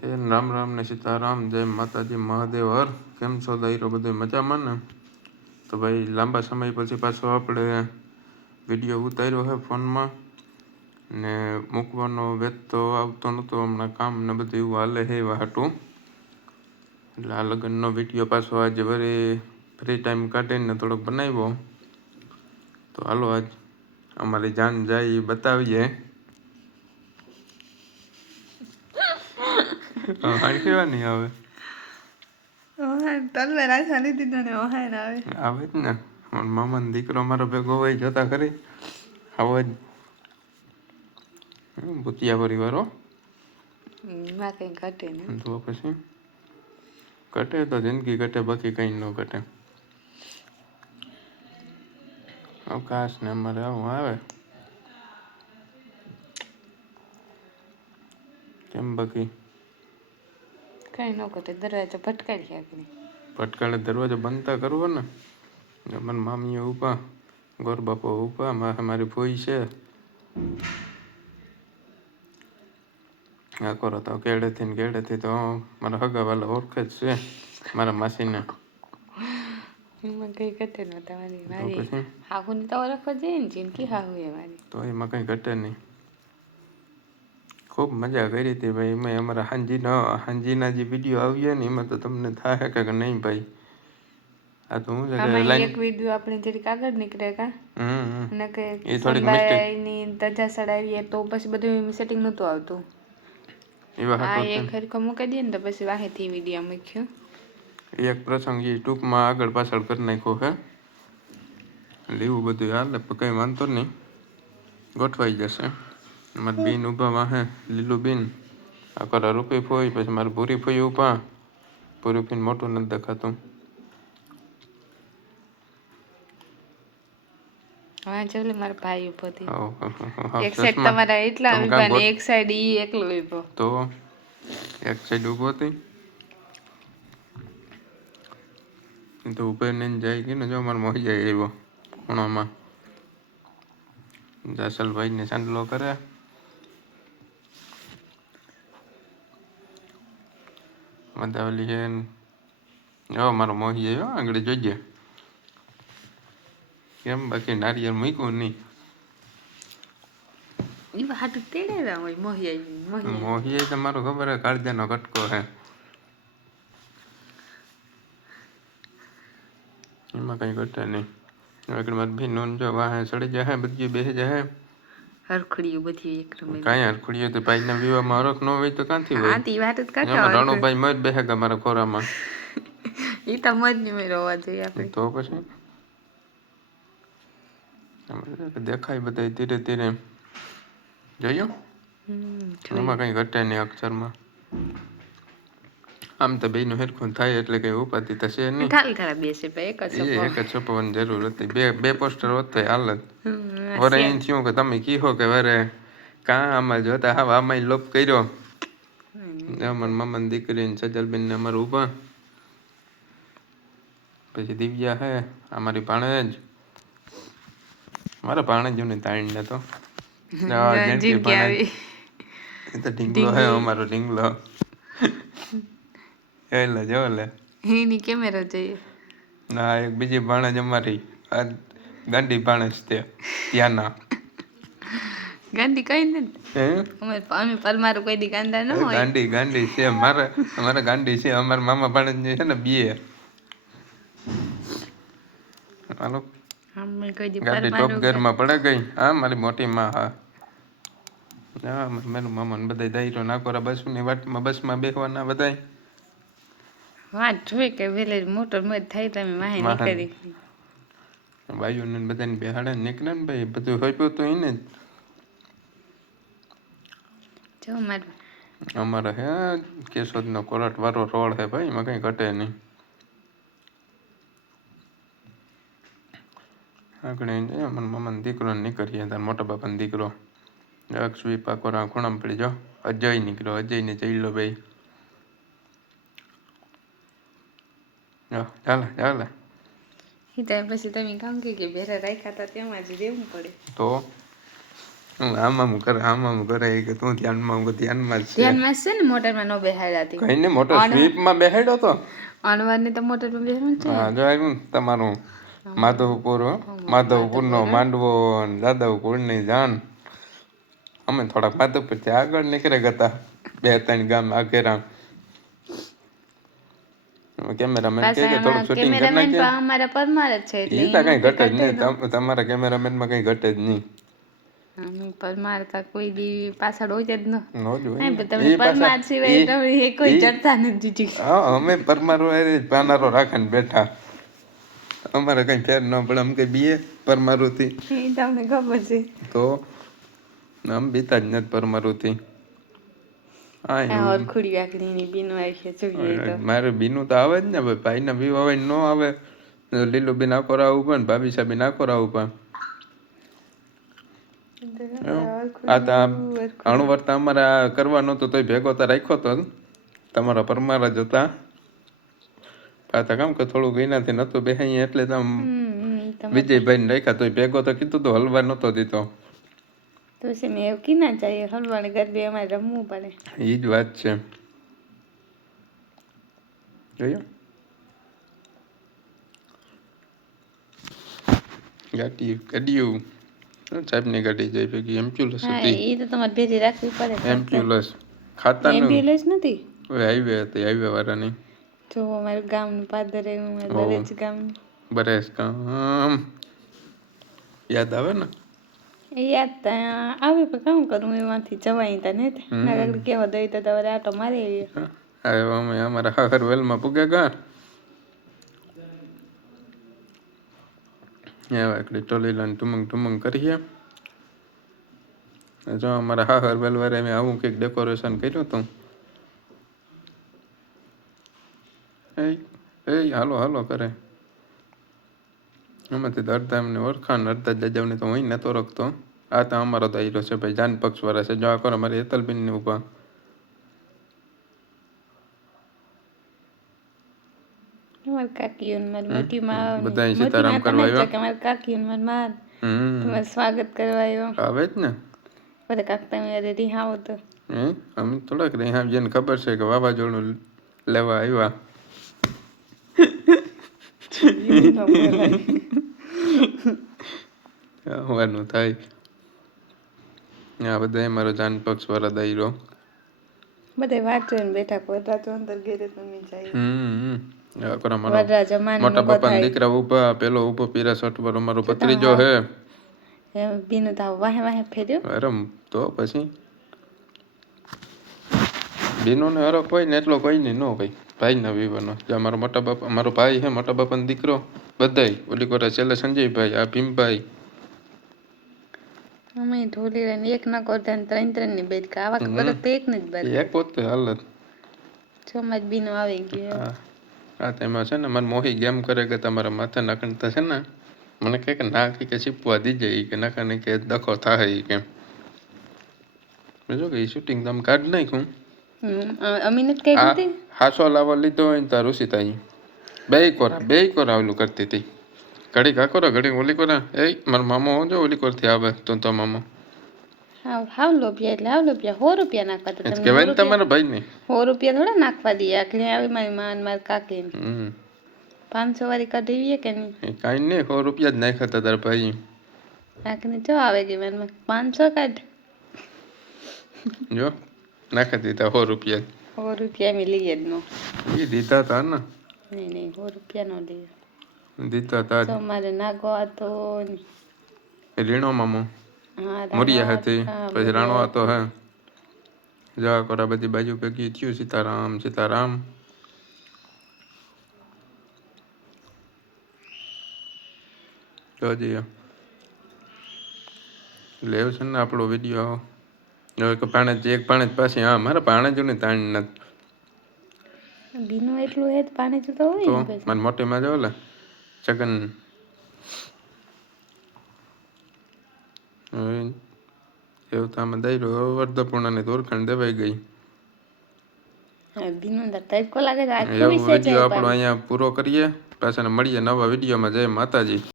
એ રામ રામ ને સીતારામ, જય માતાજી, મહાદેવ હર. કેમ છો દાયરો? બધું મજામાં ને? તો ભાઈ લાંબા સમય પછી પાછો આપણે વિડીયો ઉતાર્યો છે ફોનમાં ને મૂકવાનો વેત તો આવતો નહોતો. હમણાં કામ ને બધું એવું હાલે છે એવા હાટું, એટલે આ લગ્નનો વિડીયો પાછો આજે વળી ફ્રી ટાઈમ કાઢીને થોડોક બનાવ્યો. તો હાલો આજ અમારી જાન જાય એ બતાવીએ. હણકેવાની આવે તલવે રાખવા લીધી તને ઓહાર આવે આવે જ ને. મામાનો દીકરો મારો ભેગો હોય જતા ખરી આવો જ ભૂતિયા પરિવારો. માં કઈ ઘટે ને તો પછી ઘટે તો જિંદગી ઘટે, બાકી કઈ ન ઘટે. અવકાશ ને અમારે આવું આવે કેમ બાકી કઈ ન ઘટે. દરવાજો ભટકાઈ આગળ ભટકાળે દરવાજો બંધ કરવો ને. મને મામીઓ ઉપા, ગોર બાપો ઉપા, મારી ફોઈ છે આ કરો તો કેડેથી તો મારા હગાવાલા ઓળખે જ છે મારા માસીને. એમાં કઈ ઘટે ન તમારી તો મારી પછી હાહુને તો ઓળખવા જઈએ ને જિંદગી હાહુ એ મારી. તો એમાં કંઈ ઘટે નહીં. ખૂબ મજા કરી હતી ભાઈ. એમાં અમારા હાંજીના જે વિડીયો આવ્યા ને એમાં તો તમને થાય કે નહીં ભાઈ. આ તો હું છે કે આમાં એક વિડીયો આપણે જરીક આગળ નીકળે કા અને કે એ થોડીક મિસ્ટેક સંભાઈની ધજા ચડાવીએ તો પછી બધું સેટિંગ નહોતું આવતું. એવા આ હાટો એક હરખો મૂકી દઈએ ને તો પછી વાહેથી વિડીયો મૂક્યો. એક પ્રસંગ એ ટૂંકમાં આગળ પાછળ કરી નાખ્યો છે એટલે એવું બધું હાલે. કંઈ વાંધો નહીં, ગોઠવાઈ જશે. મારે બીન ઊભા વાહે લીલું બીન આ કરા રૂપી ફોઈ, પછી મારે ભૂરી ફોઈ ઊભા. ભૂરી ફોઈને મોટું નથી દેખાતું. હા ચાલે મારા ભાઈ ઉભો થી એક સાઈડ ચશ્મા તમારા એટલા ઉભા ને એક સાઈડ ઈ એકલો ઉભો. તો એક સાઈડ ઊભો હતી તો ઉપર ને જાય કે ને જો અમારે મોહી જાય એવો ખૂણામાં. જસલભાઈ ને સાંડલો કરે. મદાવલી છે જો મારો મોહી જાય આગળ જોઈજે. કેમ બાકી નારિયેળ મૂક્યું નહીં. ઈ હાટું તેડેરા હોય મોહિયા તો મારો ખબર હે કાળજાનો કટકો હે. એમાં કઈ ઘટે નહીં. આગળ મારે ભી નોન જો વાહે સડી જાય, બધી બેસી જાય. હરખડીયું બધી એક રમે કાંઈ હરખડીયું તો ભાઈના વિવાહમાં હરખ ન હોય તો ક્યાંથી હોય. આ તી વાત જ કરતા એમાં રણુભાઈ મત બેસે કે મારા ખોરામાં. ઈ તો મજ ની મેં રોવા જોઈએ આપણે. તો પછી દેખાય બધા ધીરે ધીરે જોયું. એમાં કઈ ઘટે નહીં અક્ષરમાં. આમ તો બેયનું હેરખું થાય એટલે કઈ ઉપાધિ થશે નહીં. ઠાલ બેસે ભાઈ એક જ છપાવવાની જરૂર હતી. બે પોસ્ટર હોત તો હાલત. વરે એમ થયું કે તમે કીહો કે વરે કાં આમાં જોતા હા આમાં લોપ કર્યો. અમારા મામાની દીકરી સજલબેન ને અમારે ઊભા. પછી દિવ્યા હે અમારી ભાણેજ. મારા ભાણેજને તાણીને તો એ તો ઢીંગલો હે અમારો ઢીંગલો. એટલે જો લે એની કેમેરા જોઈએ. ના એક બીજી ભાણેજ અમારી ગાંડી ભાણેજ તે ત્યાંના ગાંડી કઈ ને અમે પરમારું કોઈ દી ગાંડા ન હોય. ગાંડી છે અમારે ગાંડી છે. અમારા મામા ભાણેજ છે ને બે. હાલો ગાડી ટોપ ગેરમાં પડે ગઈ. હા મારી મોટી માં. હા મારું મામા બધા દાયરો નાકોરા બસની વાટમાં બસમાં બેસવાના બધા. વાત જોઈ કે વેલે મોટર મત થાય તમે વાહે નીકળી. બાયુને બધાને બેહાડે નીકળે ને ભાઈ બધું હોય તો એને જો મારું અમારે હે કેશોદનો કોરાટ વાળો રોડ હે ભાઈ. એમાં કઈ ઘટે નહીં. આગળ અમારા મામાનો દીકરો નીકળીએ તાર મોટા બાપાનો દીકરો અક્ષવી પાકોરા ખૂણામાં પડી જાઓ. અજય નીકળ્યો. અજય ને જઈ લો ભાઈ. ચાલે ત્યાં પછી તમે કામ કે ભેરા રાખ્યા હતા તેમાં જ રહેવું પડે. તો હું આમ કરે એ કે તું ધ્યાનમાં હું ધ્યાનમાં જ છે ધ્યાનમાં છે ને મોટરમાં નો બેહાડ્યા હતી કઈ ને મોટર સ્વીપમાં બેહેડો તો અણવારની તો મોટરમાં બેહાડ્યું છે હા જો આવ્યું ને તમારું માધવપુર નો માંડવો જાદવપુર ની જાન અમે થોડાક માધવપુર થી આગળ નીકળે ગયા 2-3 ગામ આગેરા કેમેરામેન કે થોડુંક શૂટિંગ કરી કેમેરામેન નાખીએ પણ અમારા પરમાર જ છે એટલે એ તો કઈ ઘટે જ નહીં તમારા કેમેરામેન માં કઈ ઘટે જ નહીં પરમાર કા કોઈ દી પાછળ હોય જ ન નો જ હોય ને તમને પરમાર સિવાય તમે કોઈ ચડતા નથી દીધી હા અમે પરમારો પાનારો રાખીને બેઠા અમારે કઈ ફેર ન પડે અમે કઈ બીએ પરમારું થી એ તમને ખબર છે તો આમ બીતા જ નથી પરમારું થી ખુડી આકડીની બીનું આવી છે જોઈએ તો મારે બીનું તો આવે જ ને ભાઈ ના બી આવે ન આવે લીલું બી નાખો રાવું પણ ભાભી સાહેબ નાખો રાવું પણ આ તો અણુવર્તા અમારે કરવાનો તો તોય ભેગો તો રાખ્યો તો તમારા પરમારા જ હતા પાછા કામ કે થોડુંક એનાથી નતું બેહાઈ એટલે તો વિજયભાઈ ને રાખ્યા તોય ભેગો તો કીધું તો હલવા નતો દીધો તો છે ને એવું કી ના ચાહીએ હલવાને ગરબે અમારે રમવું પડે એ જ વાત છે જોયું ગાડીયું સાહેબની ગાડી જાય ભેગી એમ્બ્યુલન્સ હતી એ તો તમારે ભેજી રાખવી પડે એમ્બ્યુલન્સ ખાતા એમ્બ્યુલન્સ નથી હાઈવે હતી હાઈવે વાળાની જો અમારું ગામનું પાદરે દરેજ ગામ બરેસ ગામ યાદ આવે ને યાદ આવે પણ કામ કરું એમાંથી જવાય તા ને કેવો દઈ તો તમારે આટો મારી અમે અમારા હાકર વેલમાં પૂગે ગયા એકડી ટોલી લઈને ટુમંગ કરીએ જો અમારા હાહર વેલવારે મેં આવું કંઈક ડેકોરેશન કર્યું હતું એ હાલો કરે એમાંથી તો અડધા એમને ઓળખાણ અડધા જજાવને તો હું નતો રખતો આ તો અમારો દાયરો છે ભાઈ જાન પક્ષ વાળા છે જો આ કરો અમારે હેતલબેન ને ઉભા બધા સીતારામ કરવા આવ્યા સ્વાગત કરવા આવ્યો આવે જ ને બધા કાકતા મેરે રિહાવો તો અમે થોડાક રિહાવ જેને ખબર છે કે વાવાઝોડું લેવા આવ્યા આવવાનું થાય આ બધા મારો જાન પક્ષ વાળા દાયરો બધા વાત જોઈને બેઠા પોતા તો અંદર ઘેરે તમે જાય મોટા બાપા દીકરા ઉભા પેલો ઉભો પીરા શર્ટ પર અમારો ભત્રીજો હે બીનું તો વાહે ફેર્યો અરે તો પછી બીનો ને હરખ હોય ને એટલો કોઈ નહીં ન ભાઈ ભાઈ ના વિવાનો જે અમારો મોટા બાપા અમારો ભાઈ હે મોટા બાપાનો દીકરો બધાય ઓલી કોરા છેલ્લે સંજયભાઈ આ ભીમભાઈ અમે ઢોલી લઈને એક ના કરતા 3 ની બેડ આવા ખબર તો એક ને જ બેડ એક પોતે હાલત સમજ બીનો આવી ગયો હા તેમાં છે ને મને મોહી ગેમ કરે કે તમારા માથે નાખતા છે ને મને કહે કે ના કે છીપવા દીજે કે નાખાને કે દખો થાય કે બીજું કે શૂટિંગ તમે કાઢ નાખ્યું અમીને કઈ દીધી હાસો લાવવા લીધો હોય ને તાર ઋષિ થાય બે કોરા ઓલું કરતી હતી ઘડી કા કરો ઘડી ઓલી કોરા મારો મામો જો ઓલી કોરથી આવે તો મામો હાવ લોપિયા એટલે હાવ લોપિયા 100 રૂપિયા નાખવા તો તમે કહેવાય ને તમારા ભાઈ ને 100 રૂપિયા થોડા નાખવા દઈએ આખરે આવી મારી માં મારી કાકી 500 વાળી કાઢીએ કે નહીં કાઈ નહીં 100 રૂપિયા જ નાખ્યા હતા તારા ભાઈ આખને જો આવે કે મને 500 કાઢ જો નાખી દીધા 100 રૂપિયા 100 રૂપિયા મેં લઈએ જ નો એ દીધા હતા ને નહીં 100 રૂપિયા નો લઈએ દીધા હતા તો મારે નાગો હતો રીણો મામો મોરિયા હતી પછી રાણો હતો હે જવા કોરા બધી બાજુ ભેગી થયું સીતારામ જોજે લેવ છે ને આપણો વિડીયો હવે કે એક પાણે પાછી હા મારા પાણેજુની તાણ નથી બીનું એટલું હે પાણેજુ તો હોય ને પછી મને મોટીમાં જો લે ચકન એવું તો આમાં દાયરો અર્ધપૂર્ણાની ઓળખાણ દેવાઈ ગઈ બીનું તડકો લાગે તો વિડીયો આપણો અહીંયા પૂરો કરીએ પાછા મળીએ નવા વિડીયોમાં જય માતાજી.